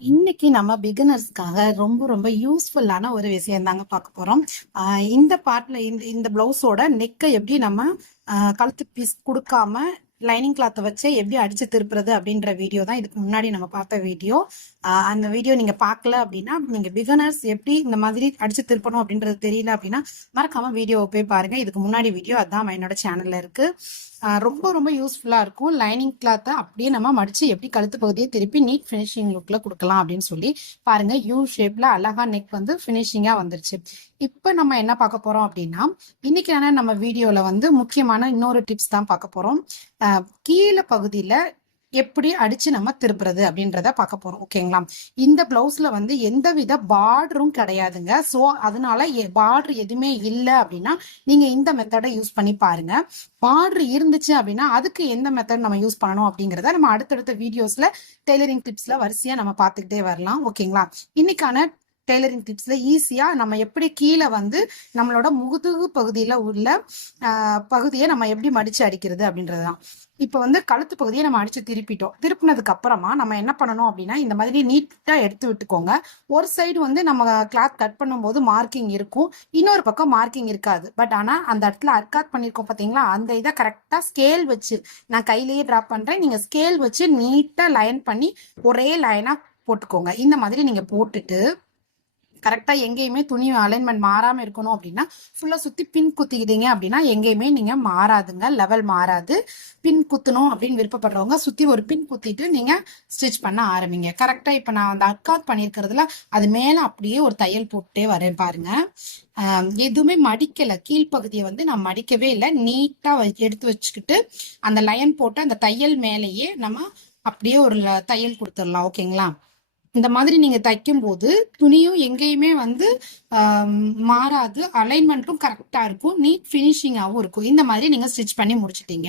இன்னைக்கு நம்ம பிகினர்ஸ்க்காக ரொம்ப ரொம்ப யூஸ்ஃபுல்லான ஒரு விஷயம் தாங்க பார்க்க போறோம். இந்த பார்ட்ல இந்த இந்த பிளவுஸோட நெக்கை எப்படி நம்ம கழுத்து பீஸ் கொடுக்காம லைனிங் கிளாத்தை வச்சு எப்படி அடிச்சு திருப்புறது அப்படின்ற வீடியோ தான் இதுக்கு முன்னாடி நம்ம பார்த்த வீடியோ அந்த வீடியோ நீங்க பார்க்கல அப்படின்னா நீங்க பிகனர்ஸ் எப்படி இந்த மாதிரி அடிச்சு திருப்பணும் அப்படின்றது தெரியல அப்படின்னா மறக்காம வீடியோவை போய் பாருங்க. இதுக்கு முன்னாடி வீடியோ அதான் என்னோட சேனல்ல இருக்கு. ரொம்ப ரொம்ப யூஸ்ஃபுல்லாக இருக்கும். லைனிங் கிளாத்தை அப்படியே நம்ம மடித்து எப்படி கழுத்து பகுதியை திருப்பி நீட் ஃபினிஷிங் லுக்கில் கொடுக்கலாம் அப்படின்னு சொல்லி பாருங்க. யூ ஷேப்பில் அழகா நெக் வந்து ஃபினிஷிங்காக வந்துருச்சு. இப்போ நம்ம என்ன பார்க்க போகிறோம் அப்படின்னா இன்னைக்கான நம்ம வீடியோவில் வந்து முக்கியமான இன்னொரு டிப்ஸ் தான் பார்க்க போகிறோம் கீழே பகுதியில் எப்படி அடிச்சு நம்ம திருப்புறது அப்படின்றத பார்க்க போறோம் ஓகேங்களா இந்த பிளவுஸ்ல வந்து எந்தவித பார்டரும் கிடையாதுங்க. ஸோ அதனால பார்டர் எதுவுமே இல்லை அப்படின்னா நீங்க இந்த மெத்தடை யூஸ் பண்ணி பாருங்க. பார்டர் இருந்துச்சு அப்படின்னா அதுக்கு எந்த மெத்தட் நம்ம யூஸ் பண்ணணும் அப்படிங்கிறத நம்ம அடுத்தடுத்த வீடியோஸ்ல டெய்லரிங் டிப்ஸ்ல வரிசையா நம்ம பார்த்துக்கிட்டே வரலாம் ஓகேங்களா இன்னைக்கான டெய்லரிங் டிப்ஸ்ல ஈஸியா நம்ம எப்படி கீழே வந்து நம்மளோட முதுகு பகுதியில உள்ள பகுதியை நம்ம எப்படி மடிச்சு அடிக்கிறது அப்படின்றதுதான். இப்போ வந்து கழுத்து பகுதியை நம்ம அடிச்சு திருப்பிட்டோம். திருப்பினதுக்கு அப்புறமா நம்ம என்ன பண்ணணும் அப்படின்னா இந்த மாதிரி நீட்டா எடுத்து விட்டுக்கோங்க. ஒரு சைடு வந்து நம்ம கிளாத் கட் பண்ணும்போது மார்க்கிங் இருக்கும். இன்னொரு பக்கம் மார்க்கிங் இருக்காது. பட் ஆனா அந்த இடத்துல அர்க்காத் பண்ணிருக்கோம் பாத்தீங்களா? அந்த இதை கரெக்டா ஸ்கேல் வச்சு நான் கையிலேயே டிராப் பண்றேன். நீங்க ஸ்கேல் வச்சு நீட்டா லைன் பண்ணி ஒரே லைனா போட்டுக்கோங்க. இந்த மாதிரி நீங்க போட்டுட்டு கரெக்டாக எங்கேயுமே துணி அலைன்மெண்ட் மாறாமல் இருக்கணும் அப்படின்னா ஃபுல்லாக சுற்றி பின் குத்திக்கிட்டீங்க அப்படின்னா எங்கேயுமே நீங்கள் மாறாதுங்க. லெவல் மாறாது. பின் குத்தணும் அப்படின்னு விருப்பப்படுறவங்க சுற்றி ஒரு பின் குத்திட்டு நீங்கள் ஸ்டிச் பண்ண ஆரம்பிங்க. கரெக்டாக இப்போ நான் அந்த அர்க்காத் பண்ணியிருக்கிறதுல அது மேலே அப்படியே ஒரு தையல் போட்டே வரேன் பாருங்க. எதுவுமே மடிக்கலை. கீழ்ப்பகுதியை வந்து நான் மடிக்கவே இல்லை. நீட்டாக எடுத்து வச்சுக்கிட்டு அந்த லைன் போட்டு அந்த தையல் மேலேயே நம்ம அப்படியே ஒரு தையல் கொடுத்துடலாம். ஓகேங்களா இந்த மாதிரி நீங்க தைக்கும் போது துணியும் எங்கேயுமே வந்து மாறாது. அலைன்மெண்ட்டும் கரெக்டா இருக்கும். நீட் ஃபினிஷிங்காகவும் இருக்கும். இந்த மாதிரி நீங்க ஸ்டிச் பண்ணி முடிச்சிட்டீங்க.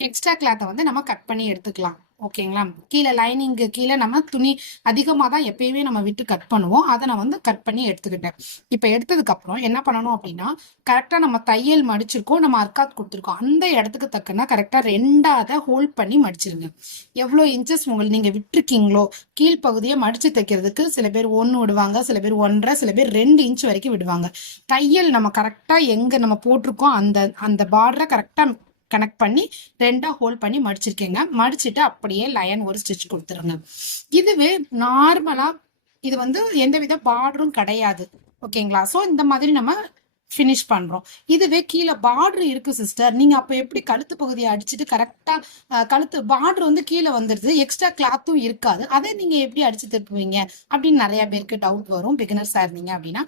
எக்ஸ்ட்ரா கிளாத்தை வந்து நம்ம கட் பண்ணி எடுத்துக்கலாம். ஓகேங்களா? கீழே லைனிங்கு கீழே நம்ம துணி அதிகமாக தான் எப்பயுமே நம்ம விட்டு கட் பண்ணுவோம். அதை நான் வந்து கட் பண்ணி எடுத்துக்கிட்டேன். இப்போ எடுத்ததுக்கப்புறம் என்ன பண்ணணும் அப்படின்னா கரெக்டாக நம்ம தையல் மடிச்சிருக்கோம். நம்ம அர்க்காத் கொடுத்துருக்கோம். அந்த இடத்துக்கு தக்கன கரெக்டாக ரெண்டாவதை ஹோல்ட் பண்ணி மடிச்சிருங்க. எவ்வளோ இன்ச்சஸ் உங்களுக்கு நீங்கள் விட்டுருக்கீங்களோ கீழ்ப்பகுதியை மடித்து தைக்கிறதுக்கு சில பேர் ஒன்று விடுவாங்க சில பேர் ஒன்றரை சில பேர் ரெண்டு இன்ச் வரைக்கும் விடுவாங்க. தையல் நம்ம கரெக்டாக எங்கே நம்ம போட்டிருக்கோம் அந்த அந்த பார்டரை கரெக்டாக கனெக்ட் பண்ணி ரெண்டா ஹோல்ட் பண்ணி மடிச்சிருக்கீங்க. மடிச்சுட்டு அப்படியே லயன் ஒரு ஸ்டிச் கொடுத்துருங்க. இதுவே நார்மலா இது வந்து எந்தவித பார்டரும் கிடையாது. ஓகேங்களா ஸோ இந்த மாதிரி நம்ம ஃபினிஷ் பண்றோம். இதுவே கீழே பார்டர் இருக்குது சிஸ்டர் நீங்க அப்போ எப்படி கழுத்து பகுதியை அடிச்சுட்டு கரெக்டா கழுத்து பார்டர் வந்து கீழே வந்துடுது எக்ஸ்ட்ரா கிளாத்தும் இருக்காது. அதை நீங்க எப்படி அடிச்சு திருப்புவீங்க? அப்படின்னு நிறைய பேருக்கு டவுட் வரும். பிகினர்ஸாக இருந்தீங்க அப்படின்னா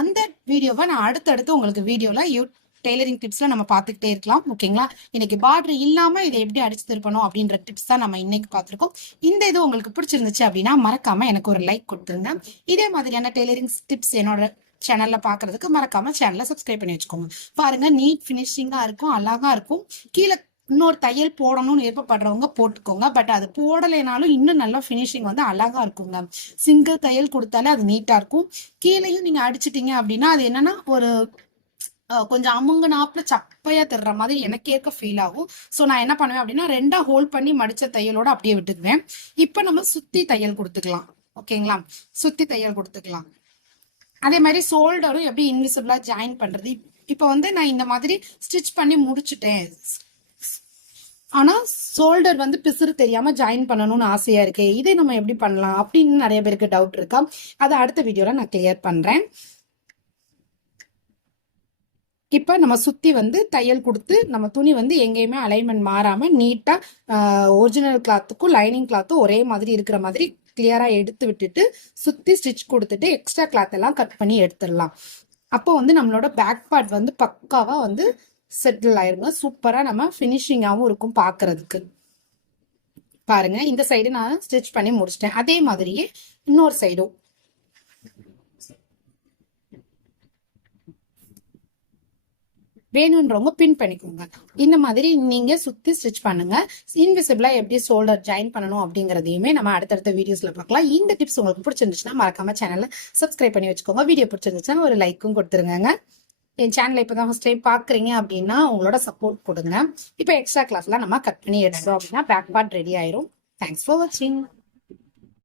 அந்த வீடியோவை நான் அடுத்தடுத்து உங்களுக்கு வீடியோவில் யூ டெய்லரிங் டிப்ஸ்ல நம்ம பார்த்துக்கிட்டே இருக்கலாம் ஓகேங்களா? இன்னைக்கு பார்டர் இல்லாம இதை எப்படி அடிச்சு திருப்பணும் அப்படின்ற டிப்ஸ் தான் நம்ம இன்னைக்கு பார்த்துருக்கோம். இந்த இது உங்களுக்கு பிடிச்சிருந்துச்சு அப்படின்னா மறக்காம எனக்கு ஒரு லைக் கொடுத்துருங்க. இதே மாதிரியான டெய்லரிங் டிப்ஸ் என்னோட சேனல்ல பாக்குறதுக்கு மறக்காம சேனலை சப்ஸ்கிரைப் பண்ணி வச்சுக்கோங்க. பாருங்க நீட் பினிஷிங்கா இருக்கும் அழகா இருக்கும். கீழே இன்னொரு தையல் போடணும்னு விருப்பப்படுறவங்க போட்டுக்கோங்க. பட் அது போடலைனாலும் இன்னும் நல்லா ஃபினிஷிங் வந்து அழகா இருக்குங்க. சிங்கிள் தையல் கொடுத்தாலே அது நீட்டா இருக்கும். கீழேயும் நீங்க அடிச்சிட்டீங்க அப்படின்னா அது என்னன்னா ஒரு கொஞ்சம் அமுங்க நாப்பில் சப்பையா திருற மாதிரி எனக்கே இருக்க ஃபீல் ஆகும். ஸோ நான் என்ன பண்ணுவேன் அப்படின்னா ரெண்டா ஹோல்ட் பண்ணி மடிச்ச தையலோட அப்படியே விட்டுக்குவேன். இப்போ நம்ம சுத்தி தையல் கொடுத்துக்கலாம். ஓகேங்களா? சுத்தி தையல் கொடுத்துக்கலாம். அதே மாதிரி ஷோல்டரும் எப்படி இன்விசிபிளா ஜாயின் பண்றது? இப்போ வந்து நான் இந்த மாதிரி ஸ்டிச் பண்ணி முடிச்சுட்டேன். ஆனா ஷோல்டர் வந்து பிசுறு தெரியாம ஜாயின் பண்ணணும்னு ஆசையா இருக்கு. இதை நம்ம எப்படி பண்ணலாம்? அப்படின்னு நிறைய பேருக்கு டவுட் இருக்கா? அதை அடுத்த வீடியோல நான் கிளியர் பண்றேன். இப்போ நம்ம சுற்றி வந்து தையல் கொடுத்து நம்ம துணி வந்து எங்கேயுமே அலைன்மெண்ட் மாறாமல் நீட்டாக ஒரிஜினல் கிளாத்துக்கும் லைனிங் கிளாத்தும் ஒரே மாதிரி இருக்கிற மாதிரி கிளியராக எடுத்து விட்டுட்டு சுற்றி ஸ்டிச் கொடுத்துட்டு எக்ஸ்ட்ரா கிளாத் எல்லாம் கட் பண்ணி எடுத்துடலாம். அப்போ வந்து நம்மளோட பேக் பார்ட் வந்து பக்காவாக வந்து செட்டில் ஆயிருங்க சூப்பராக நம்ம ஃபினிஷிங்காகவும் இருக்கும் பார்க்கறதுக்கு பாருங்க இந்த சைடு நான் ஸ்டிச் பண்ணி முடிச்சிட்டேன். அதே மாதிரியே இன்னொரு சைடும் வேணுன்றவங்க பின் பண்ணிக்கோங்க. இந்த மாதிரி நீங்க சுத்தி ஸ்டிச் பண்ணுங்க. இன்விசிபிளா எப்படி ஷோல்டர் ஜாயின் பண்ணணும் அப்படிங்கறதையுமே நம்ம அடுத்தடுத்த வீடியோஸ்ல பார்க்கலாம். இந்த டிப்ஸ் உங்களுக்கு பிடிச்சிருந்துச்சுன்னா மறக்காம சேனலை சப்ஸ்கிரைப் பண்ணி வச்சுக்கோங்க. வீடியோ பிடிச்சிருந்துச்சுன்னா ஒரு லைக்கும் கொடுத்துருங்க என் சேனலை இப்போ தான் ஃபஸ்ட் டைம் பார்க்குறீங்க அப்படின்னா உங்களோட சப்போர்ட் கொடுங்க. இப்போ எக்ஸ்ட்ரா கிளாஸ்லாம் நம்ம கட் பண்ணி எடுத்தோம் அப்படின்னா பேக் பார்ட் ரெடி ஆயிரும். தேங்க்ஸ் ஃபார் வாட்சிங்